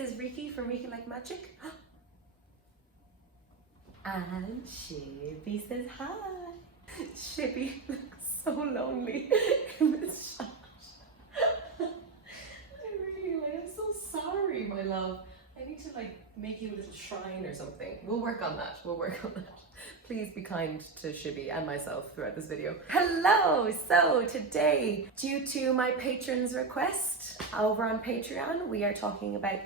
is Riki from rikilikemagic. And Shibby says hi. Shibby looks so lonely in this shot. I'm so sorry, my love. I need to like make you a little shrine or something. We'll work on that. Please be kind to Shibby and myself throughout this video. Hello! So today, due to my patrons' request over on Patreon, we are talking about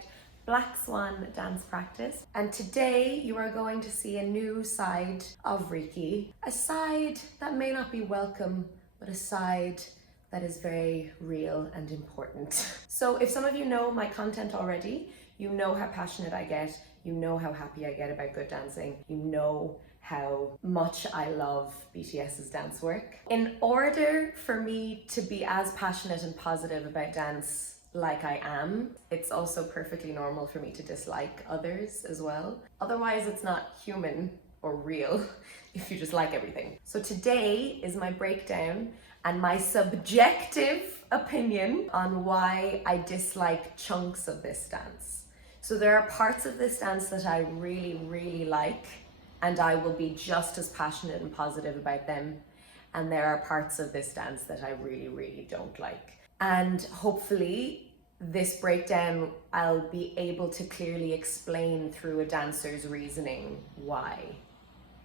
Black Swan dance practice. And today you are going to see a new side of Riki. A side that may not be welcome, but a side that is very real and important. So if some of you know my content already, you know how passionate I get, you know how happy I get about good dancing, you know how much I love BTS's dance work. In order for me to be as passionate and positive about dance like I am, it's also perfectly normal for me to dislike others as well. Otherwise, it's not human or real if you just like everything. So today is my breakdown and my subjective opinion on why I dislike chunks of this dance. So there are parts of this dance that I really, really like, and I will be just as passionate and positive about them. And there are parts of this dance that I really, really don't like. And hopefully this breakdown, I'll be able to clearly explain through a dancer's reasoning why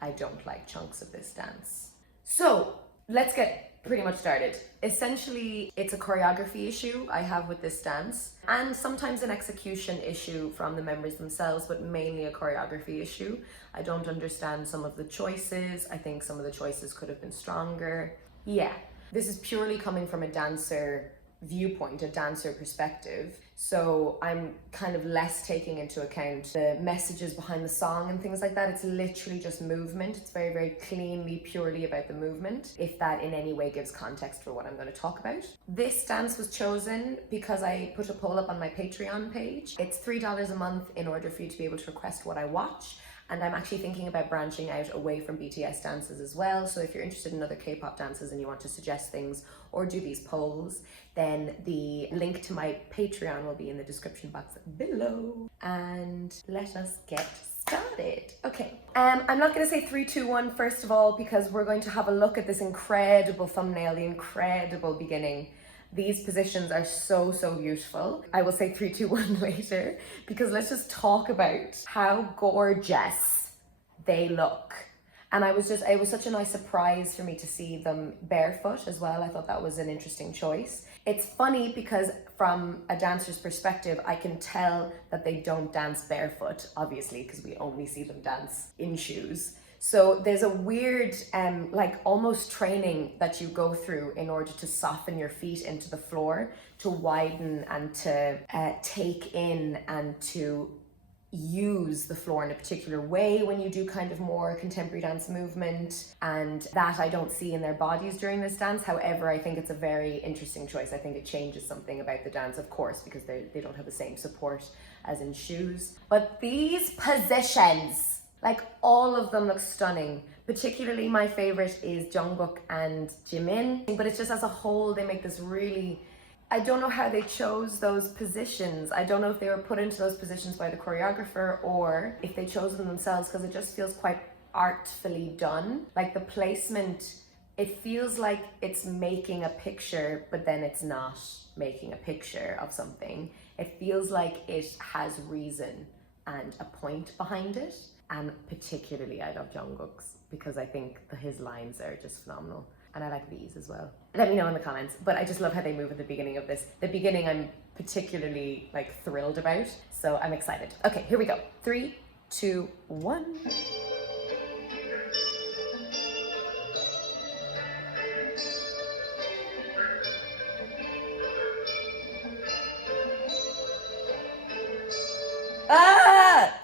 I don't like chunks of this dance. So let's get pretty much started. Essentially, it's a choreography issue I have with this dance, and sometimes an execution issue from the members themselves, but mainly a choreography issue. I don't understand some of the choices. I think some of the choices could have been stronger. Yeah, this is purely coming from a dancer viewpoint, a dancer perspective. So I'm kind of less taking into account the messages behind the song and things like that. It's literally just movement. It's very, very cleanly, purely about the movement, if that in any way gives context for what I'm going to talk about. This dance was chosen because I put a poll up on my Patreon page. It's $3 a month in order for you to be able to request what I watch. And I'm actually thinking about branching out away from BTS dances as well. So if you're interested in other K-pop dances and you want to suggest things or do these polls, then the link to my Patreon will be in the description box below. And let us get started. Okay, I'm not gonna say 3, 2, 1 first of all, because we're going to have a look at this incredible thumbnail, the incredible beginning. These positions are so, so beautiful. I will say 3, 2, 1 later, because let's just talk about how gorgeous they look. And it was such a nice surprise for me to see them barefoot as well. I thought that was an interesting choice. It's funny because from a dancer's perspective, I can tell that they don't dance barefoot, obviously, because we only see them dance in shoes. So there's a weird, like almost training that you go through in order to soften your feet into the floor, to widen and to take in and to use the floor in a particular way when you do kind of more contemporary dance movement, and that I don't see in their bodies during this dance. However, I think it's a very interesting choice. I think it changes something about the dance, of course, because they don't have the same support as in shoes. But these positions, like all of them look stunning. Particularly my favorite is Jungkook and Jimin, but it's just as a whole, they make this really, I don't know how they chose those positions. I don't know if they were put into those positions by the choreographer or if they chose them themselves, because it just feels quite artfully done. Like the placement, it feels like it's making a picture, but then it's not making a picture of something. It feels like it has reason and a point behind it. And particularly I love Jungkook's because I think his lines are just phenomenal. And I like these as well. Let me know in the comments, but I just love how they move at the beginning of this. The beginning I'm particularly like thrilled about, so I'm excited. Okay, here we go. 3, 2, 1.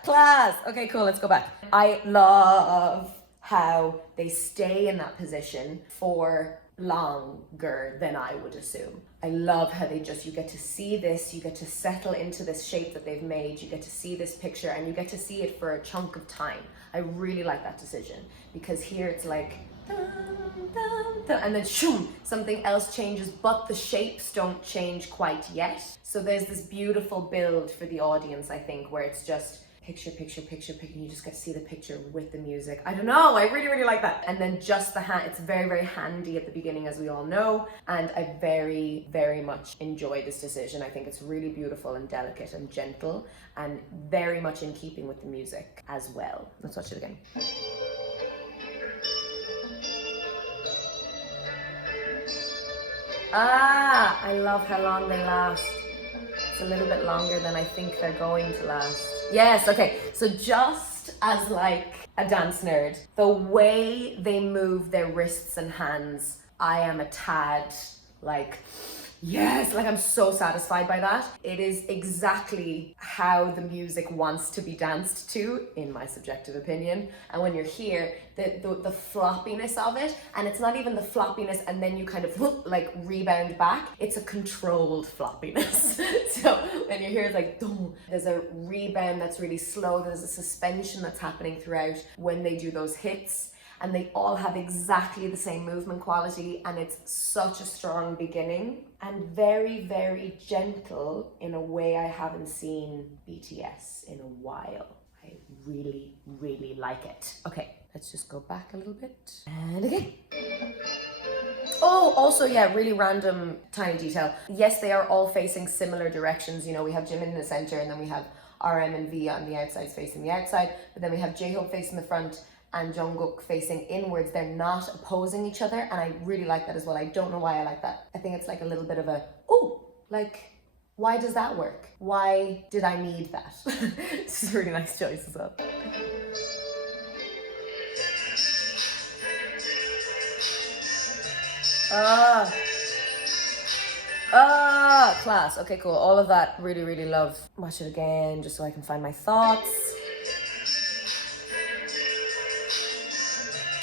Class. Okay, cool, let's go back. I love how they stay in that position for longer than I would assume. I love how you get to see this, you get to settle into this shape that they've made, you get to see this picture and you get to see it for a chunk of time. I really like that decision because here it's like and then shoom, something else changes, but the shapes don't change quite yet. So there's this beautiful build for the audience, I think, where it's just picture, picture, picture, picture. You just get to see the picture with the music. I don't know, I really, really like that. And then just the hand, it's very, very handy at the beginning, as we all know. And I very, very much enjoy this decision. I think it's really beautiful and delicate and gentle and very much in keeping with the music as well. Let's watch it again. Ah, I love how long they last. It's a little bit longer than I think they're going to last. Yes, okay, so just as like a dance nerd, the way they move their wrists and hands, I am a tad like, yes, like I'm so satisfied by that. It is exactly how the music wants to be danced to, in my subjective opinion. And when you're here, the floppiness of it, and it's not even the floppiness and then you kind of like rebound back, it's a controlled floppiness. So when you're here, it's like, boom, there's a rebound that's really slow, there's a suspension that's happening throughout when they do those hits. And they all have exactly the same movement quality, and it's such a strong beginning and very, very gentle in a way I haven't seen BTS in a while. I really, really like it. Okay, let's just go back a little bit. And again. Oh, also, yeah, really random tiny detail. Yes, they are all facing similar directions. You know, we have Jimin in the center, and then we have RM and V on the outside facing the outside, but then we have J-Hope facing the front and Jungkook facing inwards. They're not opposing each other, and I really like that as well. I don't know why I like that. I think it's like a little bit of a, oh, like, why does that work? Why did I need that? This is a really nice choice as well. Class. Okay, cool. All of that, really, really love. Watch it again, just so I can find my thoughts.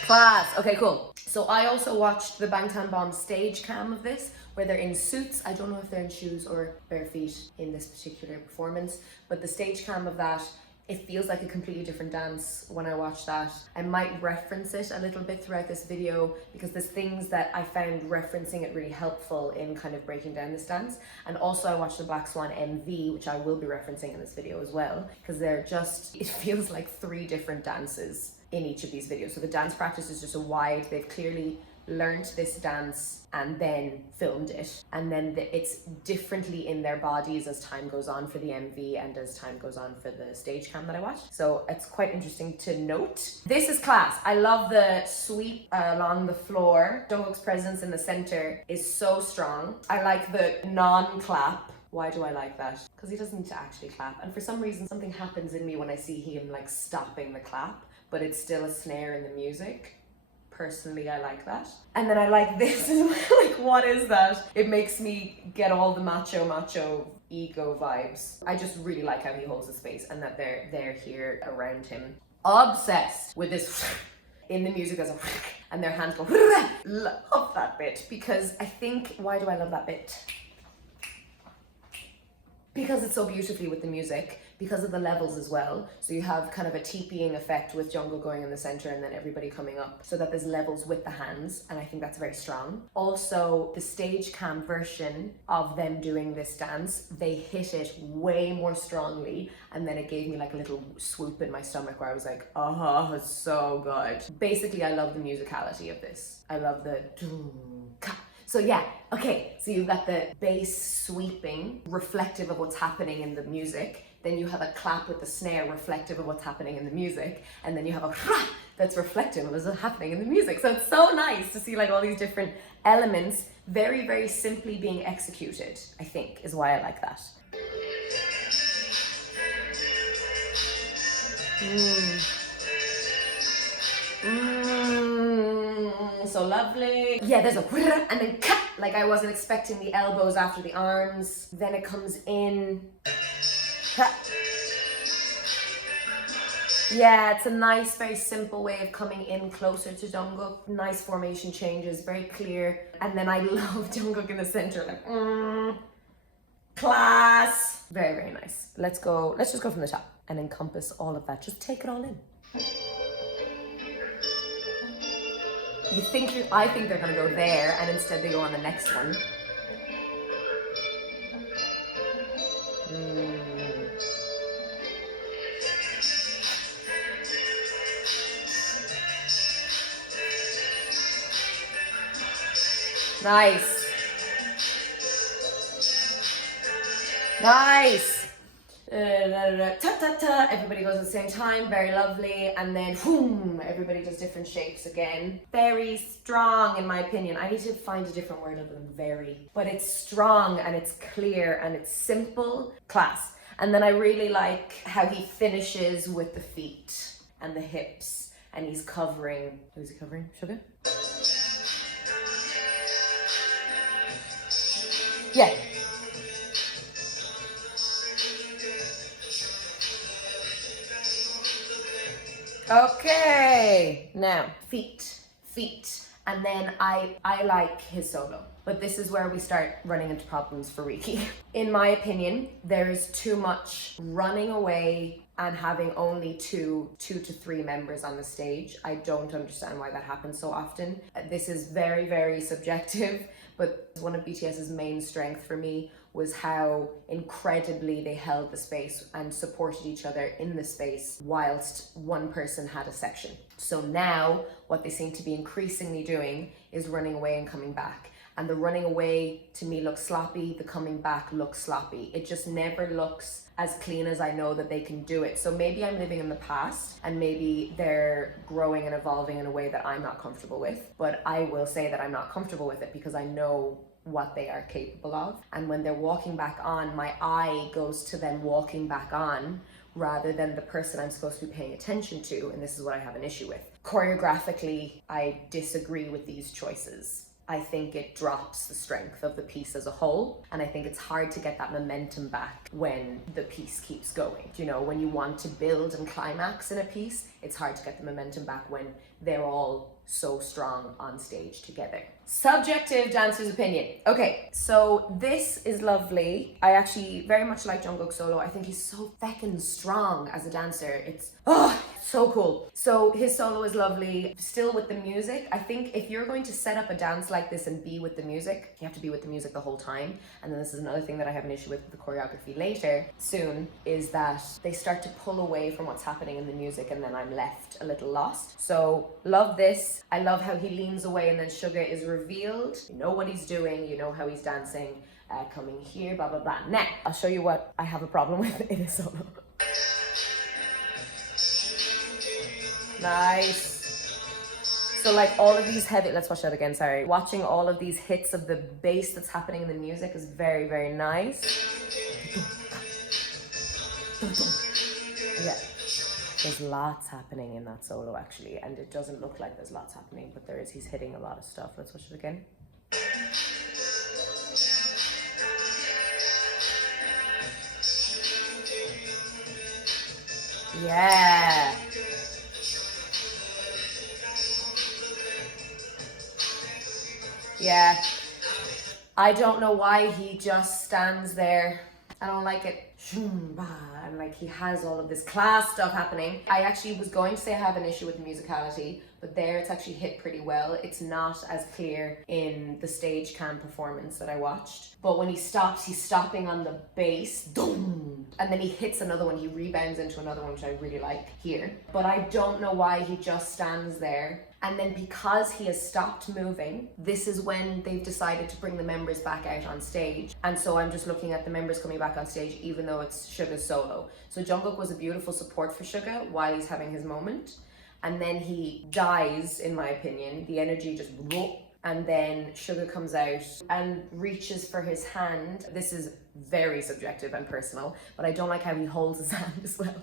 Class. Okay, cool. So I also watched the Bangtan Bomb stage cam of this, where they're in suits. I don't know if they're in shoes or bare feet in this particular performance, but the stage cam of that, it feels like a completely different dance when I watch that. I might reference it a little bit throughout this video because there's things that I found referencing it really helpful in kind of breaking down this dance. And also I watched the Black Swan MV, which I will be referencing in this video as well, because they're just, it feels like 3 different dances in each of these videos. So the dance practice is just a wide, they've clearly learned this dance and then filmed it, and then it's differently in their bodies as time goes on for the MV and as time goes on for the stage cam that I watched. So it's quite interesting to note. This is class. I love the sweep along the floor. Jungkook's presence in the center is so strong. I like the non-clap. Why do I like that? Because he doesn't need to actually clap, and for some reason something happens in me when I see him like stopping the clap, but it's still a snare in the music. Personally, I like that. And then I like this as well. Like, what is that? It makes me get all the macho ego vibes. I just really like how he holds the space and that they're here around him. Obsessed with this in the music as a and their hands go. Love that bit because I think, why do I love that bit? Because it's so beautifully with the music, because of the levels as well. So you have kind of a TPing effect with Jungkook going in the center and then everybody coming up, so that there's levels with the hands, and I think that's very strong. Also, the stage cam version of them doing this dance, they hit it way more strongly, and then it gave me like a little swoop in my stomach where I was like, oh, it's so good. Basically, I love the musicality of this. I love the doom-ka. So yeah, okay, so you've got the bass sweeping, reflective of what's happening in the music. Then you have a clap with the snare, reflective of what's happening in the music. And then you have a that's reflective of what's happening in the music. So it's so nice to see like all these different elements very, very simply being executed, I think, is why I like that. So lovely. Yeah, there's a and then cut. Like I wasn't expecting the elbows after the arms. Then it comes in. Cut. Yeah, it's a nice, very simple way of coming in closer to Jungkook. Nice formation changes, very clear. And then I love Jungkook in the center, like, class. Very, very nice. Let's just go from the top and encompass all of that. Just take it all in. I think they're gonna go there, and instead they go on the next one. Nice. Nice. Ta ta ta, everybody goes at the same time, very lovely, and then boom, everybody does different shapes again. Very strong in my opinion. I need to find a different word other than very, but it's strong and it's clear and it's simple, class. And then I really like how he finishes with the feet and the hips, and he's covering, who's he covering? Sugar? Yeah. Okay, now feet, and then I like his solo, but this is where we start running into problems for Riki. In my opinion, there's too much running away and having only two to three members on the stage. I don't understand why that happens so often. This is very, very subjective, but one of BTS's main strengths for me was how incredibly they held the space and supported each other in the space whilst one person had a section. So now what they seem to be increasingly doing is running away and coming back. And the running away to me looks sloppy, the coming back looks sloppy. It just never looks as clean as I know that they can do it. So maybe I'm living in the past and maybe they're growing and evolving in a way that I'm not comfortable with. But I will say that I'm not comfortable with it because I know what they are capable of. And when they're walking back on, my eye goes to them walking back on rather than the person I'm supposed to be paying attention to. And this is what I have an issue with. Choreographically, I disagree with these choices. I think it drops the strength of the piece as a whole, and I think it's hard to get that momentum back when the piece keeps going. You know, when you want to build and climax in a piece, it's hard to get the momentum back when they're all so strong on stage together. Subjective dancer's opinion. Okay, so this is lovely. I actually very much like Jungkook's solo. I think he's so feckin' strong as a dancer. It's so cool. So his solo is lovely. Still with the music, I think if you're going to set up a dance like this and be with the music, you have to be with the music the whole time. And then this is another thing that I have an issue with the choreography later soon, is that they start to pull away from what's happening in the music and then I'm left a little lost. So love this. I love how he leans away and then Suga is revealed. You know what he's doing, you know how he's dancing, coming here, blah, blah, blah. Now, I'll show you what I have a problem with in his solo. Nice. So like all of these heavy, let's watch that again, sorry. Watching all of these hits of the bass that's happening in the music is very, very nice. Yeah. There's lots happening in that solo actually, and it doesn't look like there's lots happening, but there is. He's hitting a lot of stuff. Let's watch it again. Yeah. Yeah. I don't know why he just stands there. I don't like it. And like he has all of this class stuff happening. I actually was going to say I have an issue with the musicality, but there it's actually hit pretty well. It's not as clear in the stage cam performance that I watched. But when he stops, he's stopping on the bass. Dum! And then he hits another one. He rebounds into another one, which I really like here. But I don't know why he just stands there. And then because he has stopped moving, this is when they've decided to bring the members back out on stage. And so I'm just looking at the members coming back on stage, even though it's Suga's solo. So Jungkook was a beautiful support for Suga while he's having his moment. And then he dies, in my opinion. The energy just whoop, and then Suga comes out and reaches for his hand. This is very subjective and personal, but I don't like how he holds his hand as well,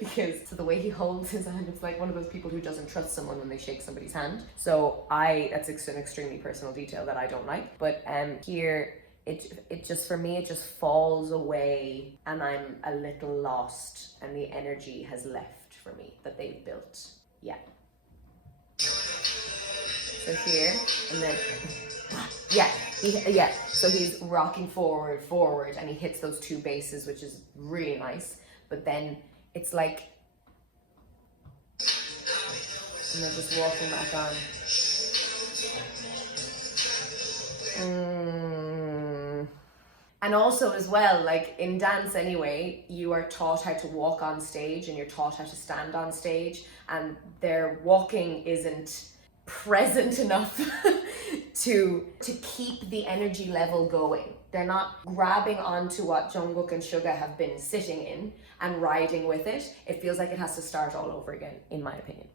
because the way he holds his hand, it's like one of those people who doesn't trust someone when they shake somebody's hand. So that's an extremely personal detail that I don't like. But here, it just, for me, it just falls away and I'm a little lost and the energy has left for me that they've built. Yeah. So here, and then, yeah, so he's rocking forward, and he hits those two basses, which is really nice, but then it's like, and they're just walking back on. And also as well, like in dance anyway, you are taught how to walk on stage and you're taught how to stand on stage, and their walking isn't present enough to keep the energy level going. They're not grabbing onto what Jungkook and Suga have been sitting in and riding with it. It feels like it has to start all over again, in my opinion.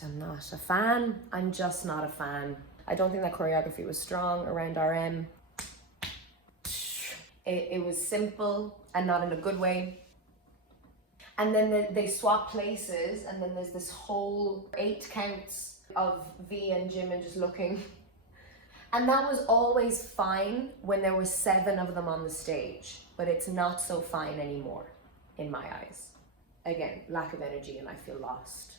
I'm not a fan. I'm just not a fan. I don't think that choreography was strong around RM. It was simple and not in a good way. And then they swap places, and then there's this whole 8 counts of V and Jimin just looking. And that was always fine when there were 7 of them on the stage, but it's not so fine anymore, in my eyes. Again, lack of energy, and I feel lost.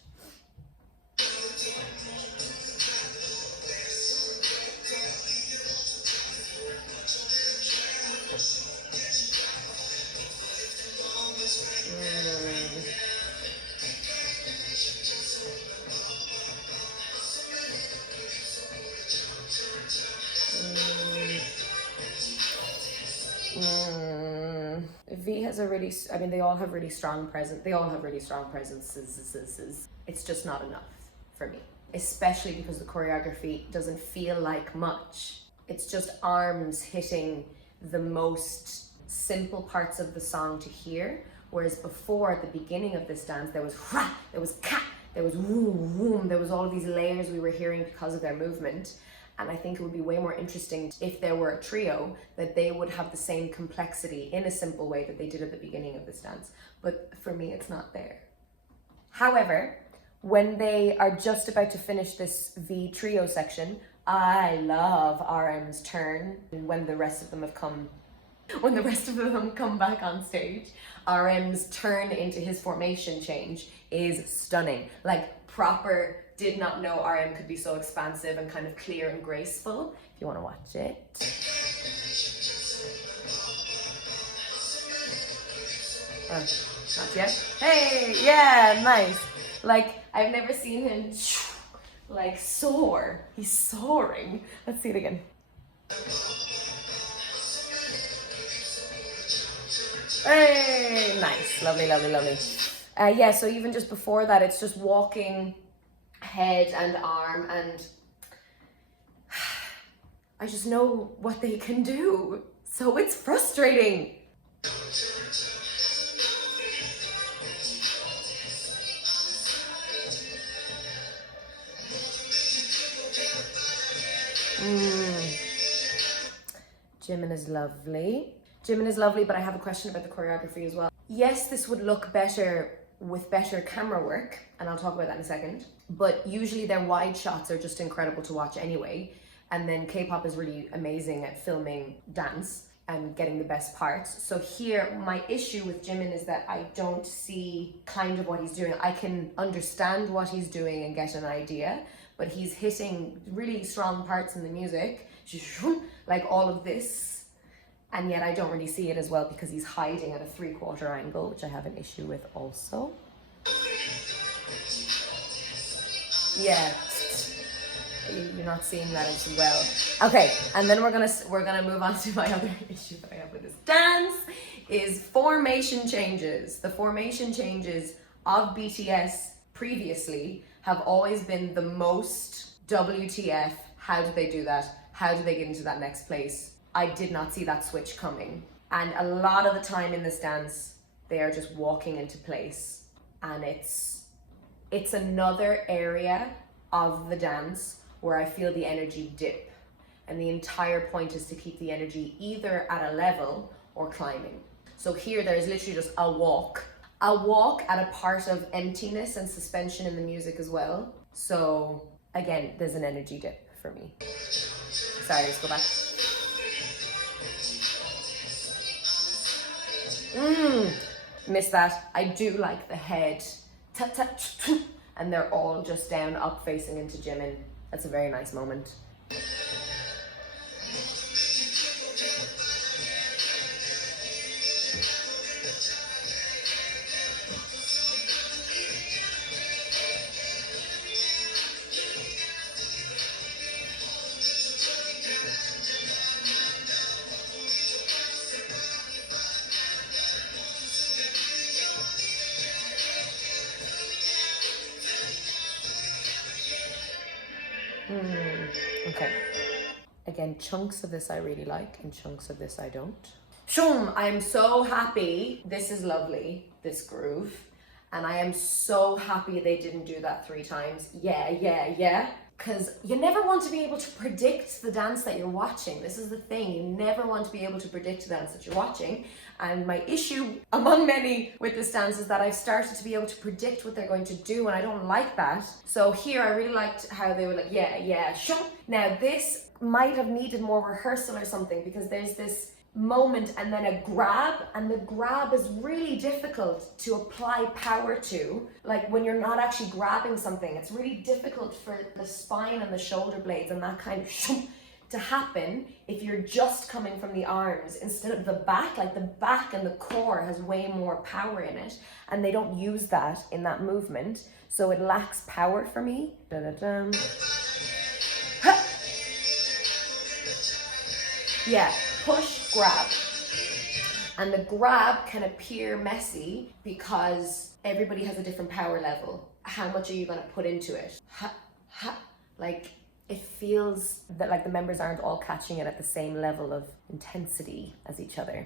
V has a really, I mean, they all have really strong presence. They all have really strong presences. It's just not enough for me, especially because the choreography doesn't feel like much. It's just arms hitting the most simple parts of the song to hear. Whereas before, at the beginning of this dance, there was rah, there was ka, there was woom, woom, there was all of these layers we were hearing because of their movement. And I think it would be way more interesting if there were a trio, that they would have the same complexity in a simple way that they did at the beginning of this dance. But for me, it's not there. However, when they are just about to finish this V trio section, I love RM's turn. And when the rest of them come back on stage, RM's turn into his formation change is stunning. Like proper, did not know RM could be so expansive and kind of clear and graceful. If you want to watch it. Oh, not yet. Hey, yeah, nice. Like, I've never seen him like soar. He's soaring. Let's see it again. Hey, nice, lovely, lovely, lovely. Yeah, so even just before that, it's just walking head and arm, and I just know what they can do, so it's frustrating. Jimin is lovely. Jimin is lovely, but I have a question about the choreography as well. Yes, this would look better with better camera work, and I'll talk about that in a second, but usually their wide shots are just incredible to watch anyway, and then K-pop is really amazing at filming dance and getting the best parts. So here, my issue with Jimin is that I don't see kind of what he's doing. I can understand what he's doing and get an idea, but he's hitting really strong parts in the music, like all of this, and yet I don't really see it as well because he's hiding at a 3/4 angle, which I have an issue with also. Yeah, you're not seeing that as well. Okay, and then we're gonna move on to my other issue that I have with this dance, is formation changes. The formation changes of BTS previously have always been the most WTF. How did they do that? How did they get into that next place? I did not see that switch coming. And a lot of the time in this dance, they are just walking into place, and it's another area of the dance where I feel the energy dip. And the entire point is to keep the energy either at a level or climbing. So here there's literally just a walk at a part of emptiness and suspension in the music as well. So again, there's an energy dip for me. Sorry, let's go back. Missed that. I do like the head. And they're all just down, up, facing into Jimin. That's a very nice moment. Okay. Again, chunks of this I really like and chunks of this I don't. Shum, I'm so happy. This is lovely, this groove. And I am so happy they didn't do that 3 times. Yeah, yeah, yeah. Because you never want to be able to predict the dance that you're watching. This is the thing. You never want to be able to predict the dance that you're watching. And my issue, among many, with this dance is that I've started to be able to predict what they're going to do, and I don't like that. So here, I really liked how they were like, yeah, yeah, shum. Now, this might have needed more rehearsal or something, because there's this moment and then a grab, and the grab is really difficult to apply power to. Like when you're not actually grabbing something, it's really difficult for the spine and the shoulder blades and that kind of to happen if you're just coming from the arms instead of the back. Like the back and the core has way more power in it, and they don't use that in that movement, so it lacks power for me. Da-da-dum. Yeah, push, grab. And the grab can appear messy because everybody has a different power level. How much are you going to put into it? Ha, ha. Like, it feels that like the members aren't all catching it at the same level of intensity as each other.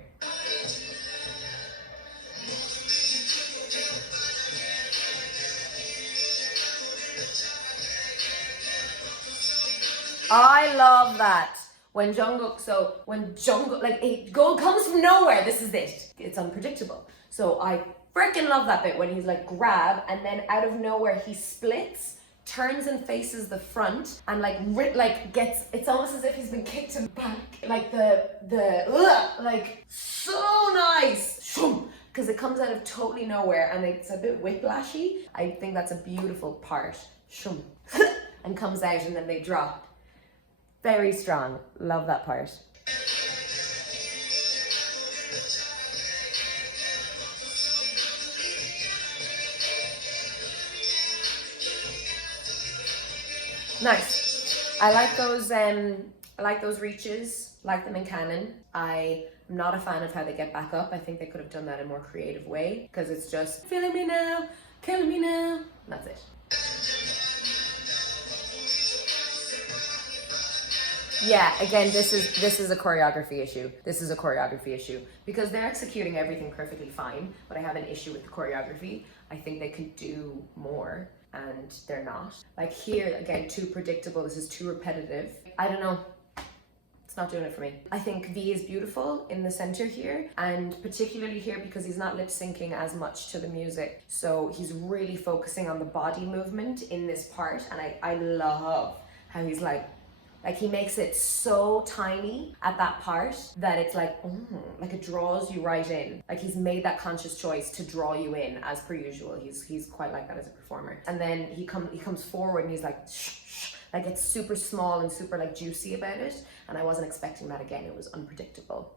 I love that. When Jungkook, like it comes from nowhere, this is it. It's unpredictable. So I freaking love that bit when he's like grab, and then out of nowhere he splits, turns and faces the front, and gets, it's almost as if he's been kicked in the back. Like like so nice. Because it comes out of totally nowhere and it's a bit whiplashy. I think that's a beautiful part. And comes out and then they drop. Very strong. Love that part. Nice. I like those reaches, like them in canon. I am not a fan of how they get back up. I think they could have done that in a more creative way, because it's just feeling me now, killing me now. That's it. Yeah, again, this is a choreography issue. This is a choreography issue because they're executing everything perfectly fine, but I have an issue with the choreography. I think they could do more, and they're not. Like here, again, too predictable. This is too repetitive. I don't know. It's not doing it for me. I think V is beautiful in the center here, and particularly here because he's not lip syncing as much to the music. So he's really focusing on the body movement in this part, and I love how he's like he makes it so tiny at that part that it's like it draws you right in. Like he's made that conscious choice to draw you in, as per usual. He's quite like that as a performer. And then he comes forward and he's like, shh, shh. Like it's super small and super like juicy about it. And I wasn't expecting that again. It was unpredictable.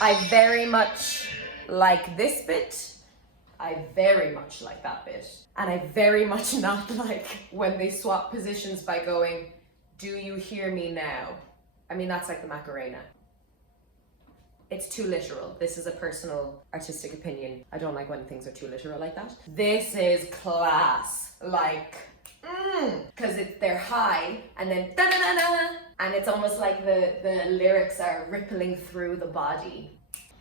I very much like this bit. I very much like that bit. And I very much not like when they swap positions by going, do you hear me now? I mean, that's like the Macarena. It's too literal. This is a personal artistic opinion. I don't like when things are too literal like that. This is class. Like, because they're high and then da-da-da-da, and it's almost like the lyrics are rippling through the body.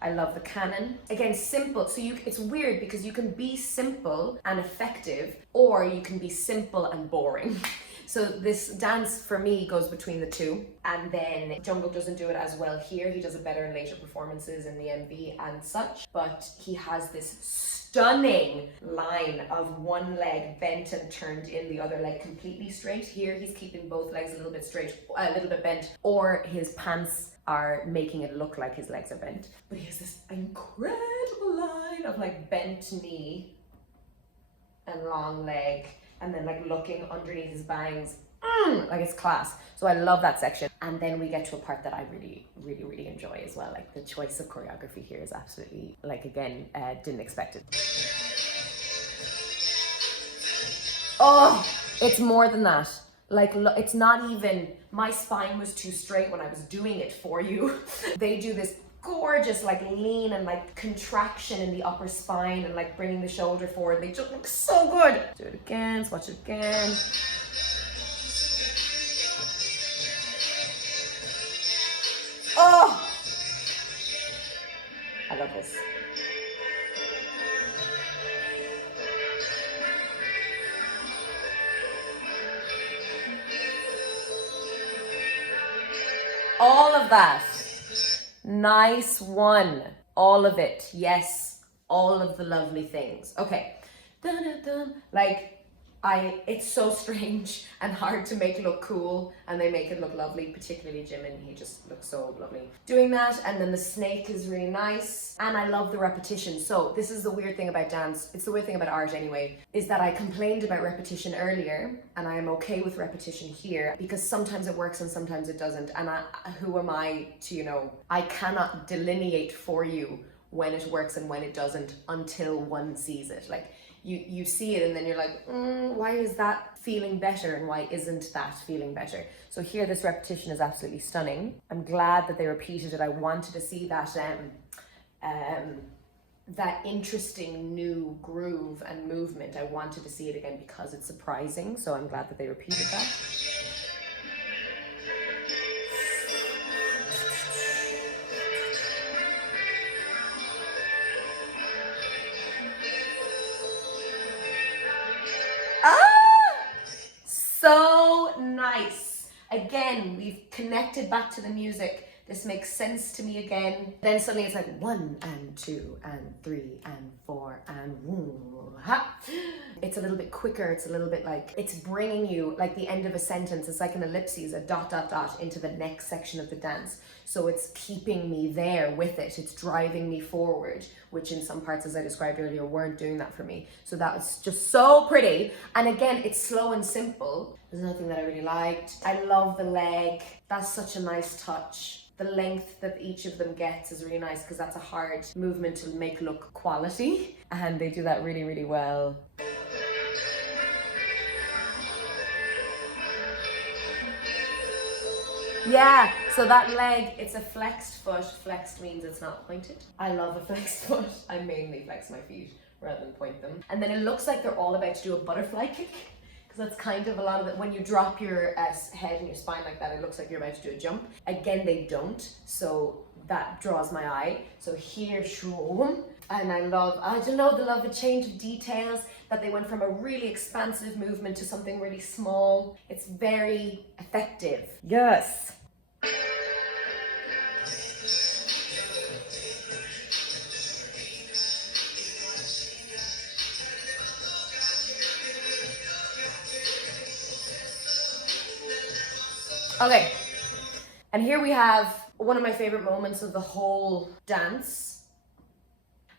I love the canon. Again, simple. So it's weird because you can be simple and effective, or you can be simple and boring. So this dance for me goes between the two, and then Jungkook doesn't do it as well here. He does it better in later performances in the MV and such, but he has this stunning line of one leg bent and turned in, the other leg completely straight. Here he's keeping both legs a little bit straight, a little bit bent, or his pants are making it look like his legs are bent. But he has this incredible line of like bent knee and long leg, and then like looking underneath his bangs, like it's class. So I love that section. And then we get to a part that I really enjoy as well. Like the choice of choreography here is absolutely, like, again, didn't expect it. Oh, it's more than that. Like, it's not even, my spine was too straight when I was doing it for you. They do this gorgeous like lean and like contraction in the upper spine and like bringing the shoulder forward. They just look so good. Do it again, let's watch it again. Oh, I love this. All of that. Nice one. All of it. Yes. All of the lovely things. Okay. Dun-dun-dun. Like, it's so strange and hard to make look cool, and they make it look lovely, particularly Jimin. He just looks so lovely doing that. And then the snake is really nice, and I love the repetition. So this is the weird thing about dance, it's the weird thing about art anyway, is that I complained about repetition earlier, and I am okay with repetition here because sometimes it works and sometimes it doesn't. And who am I to, you know, I cannot delineate for you when it works and when it doesn't until one sees it. Like, you see it and then you're like, why is that feeling better and why isn't that feeling better? So here this repetition is absolutely stunning. I'm glad that they repeated it. I wanted to see that that interesting new groove and movement. I wanted to see it again because it's surprising. So I'm glad that they repeated that. So nice. Again, we've connected back to the music. This makes sense to me again. Then suddenly it's like 1 and 2 and 3 and 4 and woo, ha. It's a little bit quicker. It's a little bit like, it's bringing you like the end of a sentence. It's like an ellipses, a dot, dot, dot into the next section of the dance. So it's keeping me there with it. It's driving me forward, which in some parts, as I described earlier, weren't doing that for me. So that was just so pretty. And again, it's slow and simple. There's nothing that I really liked. I love the leg. That's such a nice touch. The length that each of them gets is really nice because that's a hard movement to make look quality. And they do that really, really well. Yeah, so that leg, it's a flexed foot. Flexed means it's not pointed. I love a flexed foot. I mainly flex my feet rather than point them. And then it looks like they're all about to do a butterfly kick, because that's kind of a lot of it. When you drop your head and your spine like that, it looks like you're about to do a jump. Again, they don't, so that draws my eye. So here, shroom. And I don't know, the love, a change of details, that they went from a really expansive movement to something really small. It's very effective. Yes. Okay, and here we have one of my favorite moments of the whole dance.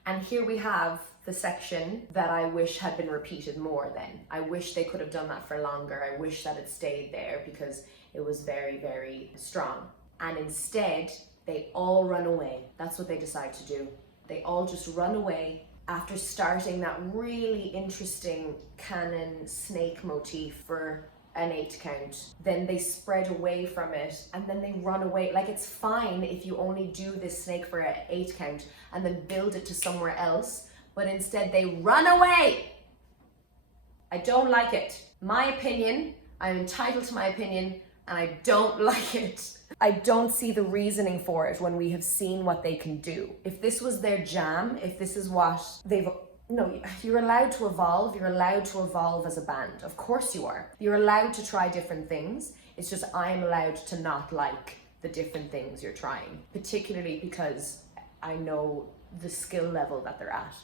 And here we have the section that I wish had been repeated more then. I wish they could have done that for longer. I wish that it stayed there because it was very, very strong. And instead, they all run away. That's what they decide to do. They all just run away after starting that really interesting canon snake motif for an 8 count. Then they spread away from it and then they run away. Like, it's fine if you only do this snake for an 8 count and then build it to somewhere else, but instead they run away. I don't like it. My opinion, I'm entitled to my opinion, and I don't like it. I don't see the reasoning for it when we have seen what they can do. If this was their jam, if this is what they've no, you're allowed to evolve. You're allowed to evolve as a band. Of course you are. You're allowed to try different things. It's just I'm allowed to not like the different things you're trying, particularly because I know the skill level that they're at.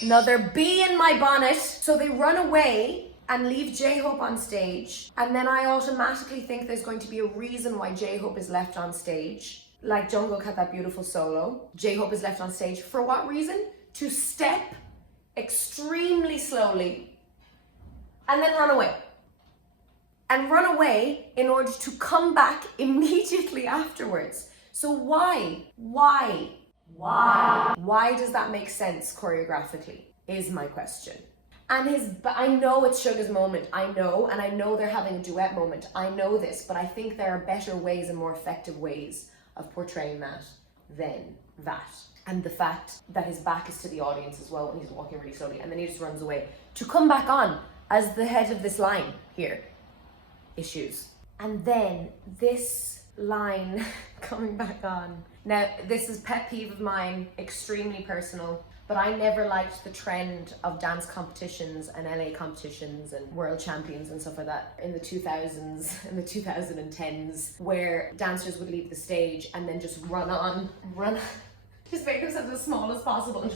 Another bee in my bonnet. So they run away and leave J-Hope on stage. And then I automatically think there's going to be a reason why J-Hope is left on stage. Like Jungkook had that beautiful solo. J-Hope is left on stage. For what reason? To step extremely slowly and then run away. And run away in order to come back immediately afterwards. So why? Why? Why does that make sense choreographically, is my question. And I know it's Suga's moment, I know, and I know they're having a duet moment, I know this, but I think there are better ways and more effective ways of portraying that than that. And the fact that his back is to the audience as well when he's walking really slowly, and then he just runs away to come back on as the head of this line here. Issues. And then this line coming back on. Now, this is pet peeve of mine, extremely personal, but I never liked the trend of dance competitions and LA competitions and world champions and stuff like that in the 2000s and the 2010s, where dancers would leave the stage and then just just make themselves as small as possible and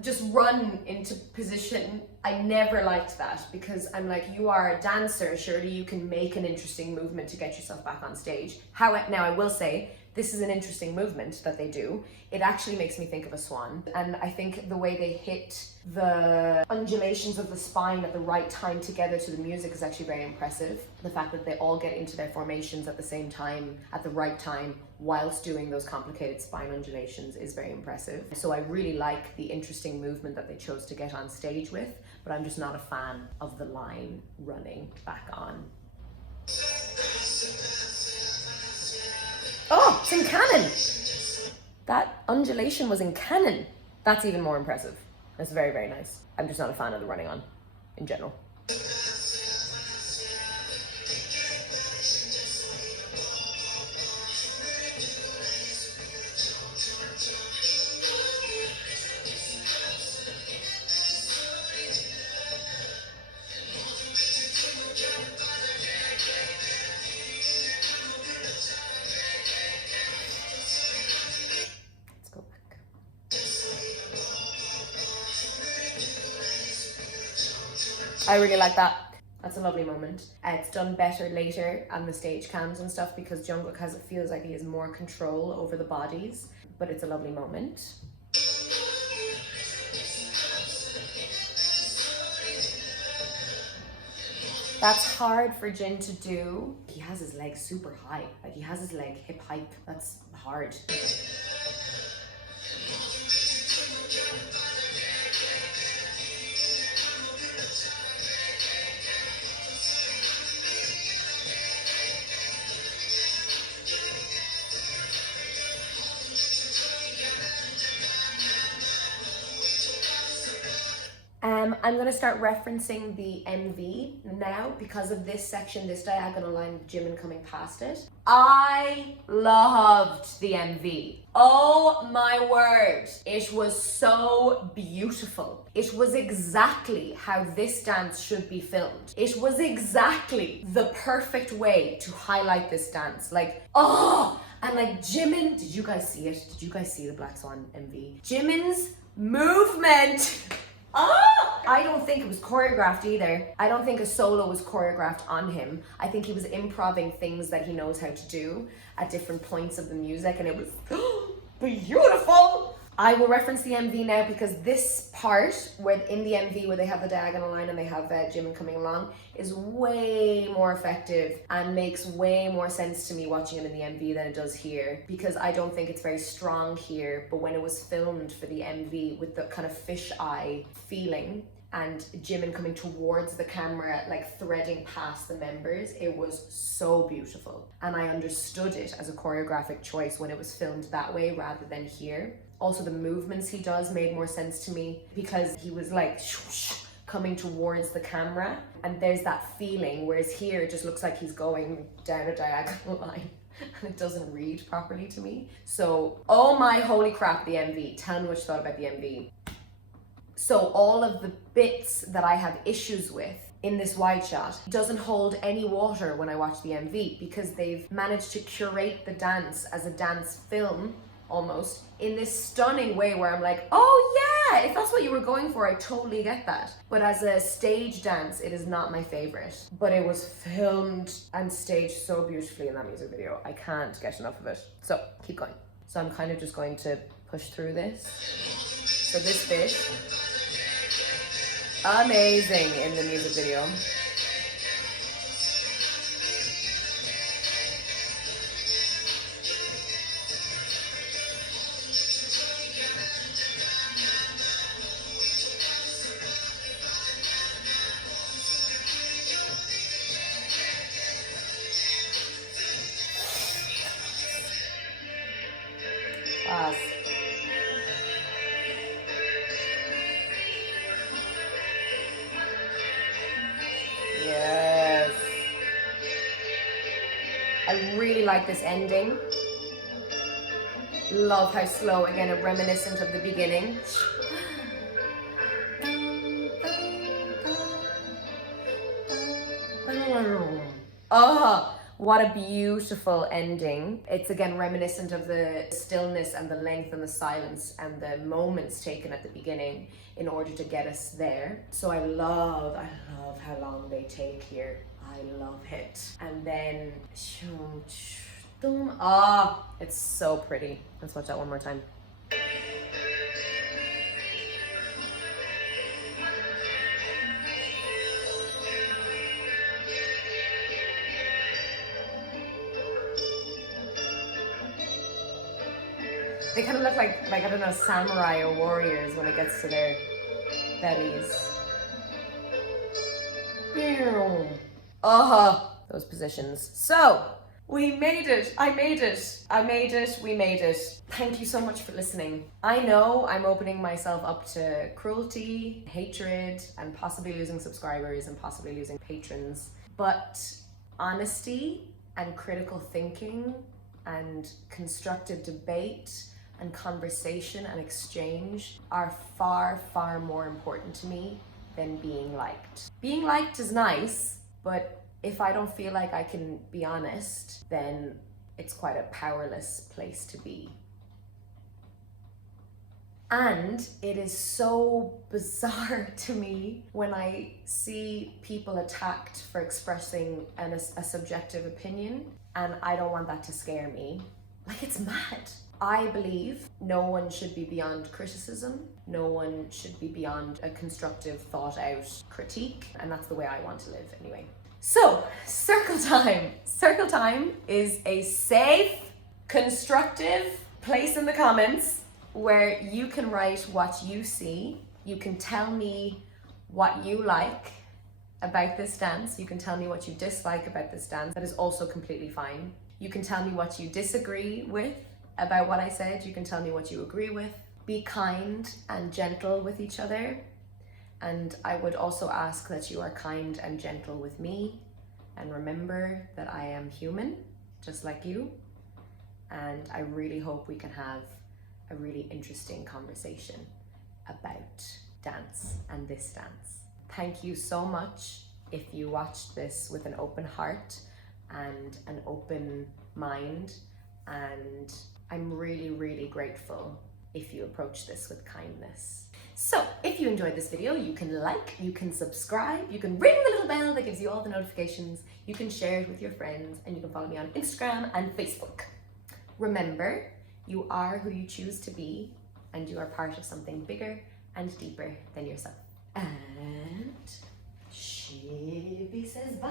just run into position. I never liked that because I'm like, you are a dancer, surely you can make an interesting movement to get yourself back on stage. Now I will say, this is an interesting movement that they do. It actually makes me think of a swan. And I think the way they hit the undulations of the spine at the right time together to the music is actually very impressive. The fact that they all get into their formations at the same time, at the right time, whilst doing those complicated spine undulations is very impressive. So I really like the interesting movement that they chose to get on stage with, but I'm just not a fan of the line running back on. Oh, it's in canon! That undulation was in canon. That's even more impressive. That's very, very nice. I'm just not a fan of the running on in general. I really like that. That's a lovely moment. It's done better later on the stage cams and stuff because Jungkook feels like he has more control over the bodies, but it's a lovely moment. That's hard for Jin to do. He has his leg super high. Like he has his leg hip hype. That's hard. I'm gonna start referencing the MV now because of this section, this diagonal line of Jimin coming past it. I loved the MV. Oh my word. It was so beautiful. It was exactly how this dance should be filmed. It was exactly the perfect way to highlight this dance. Like, oh, and like Jimin, did you guys see it? Did you guys see the Black Swan MV? Jimin's movement. I don't think it was choreographed either. I don't think a solo was choreographed on him. I think he was improvising things that he knows how to do at different points of the music, and it was beautiful. I will reference the MV now because this part where in the MV where they have the diagonal line and they have Jimin coming along is way more effective and makes way more sense to me watching him in the MV than it does here, because I don't think it's very strong here, but when it was filmed for the MV with the kind of fisheye feeling and Jimin coming towards the camera, like threading past the members. It was so beautiful. And I understood it as a choreographic choice when it was filmed that way rather than here. Also, the movements he does made more sense to me because he was like coming towards the camera, and there's that feeling, whereas here it just looks like he's going down a diagonal line and it doesn't read properly to me. So, oh my holy crap, the MV. Tell me what you thought about the MV. So all of the bits that I have issues with in this wide shot doesn't hold any water when I watch the MV, because they've managed to curate the dance as a dance film almost in this stunning way where I'm like, oh yeah, if that's what you were going for, I totally get that. But as a stage dance, it is not my favorite. But it was filmed and staged so beautifully in that music video. I can't get enough of it. So keep going. So I'm kind of just going to push through this. So this bit, amazing in the music video. Class. Yes. I really like this ending. Love how slow, again, a reminiscent of the beginning. Oh, what a beautiful ending. It's again reminiscent of the stillness and the length and the silence and the moments taken at the beginning in order to get us there. So I love how long they take here. I love it. And then, it's so pretty. Let's watch that one more time. They kind of look like, I don't know, samurai or warriors when it gets to their bellies. Those positions. So, we made it. I made it. I made it. We made it. Thank you so much for listening. I know I'm opening myself up to cruelty, hatred, and possibly losing subscribers and possibly losing patrons. But honesty and critical thinking and constructive debate and conversation and exchange are far, far more important to me than being liked. Being liked is nice, but if I don't feel like I can be honest, then it's quite a powerless place to be. And it is so bizarre to me when I see people attacked for expressing a subjective opinion, and I don't want that to scare me. Like, it's mad. I believe no one should be beyond criticism. No one should be beyond a constructive, thought out critique. And that's the way I want to live anyway. So, circle time. Circle time is a safe, constructive place in the comments where you can write what you see. You can tell me what you like about this dance. You can tell me what you dislike about this dance. That is also completely fine. You can tell me what you disagree with about what I said. You can tell me what you agree with. Be kind and gentle with each other. And I would also ask that you are kind and gentle with me. And remember that I am human, just like you. And I really hope we can have a really interesting conversation about dance and this dance. Thank you so much if you watched this with an open heart and an open mind. And I'm really, really grateful if you approach this with kindness. So if you enjoyed this video, you can like, you can subscribe, you can ring the little bell that gives you all the notifications, you can share it with your friends, and you can follow me on Instagram and Facebook. Remember, you are who you choose to be, and you are part of something bigger and deeper than yourself. And Shibi says bye.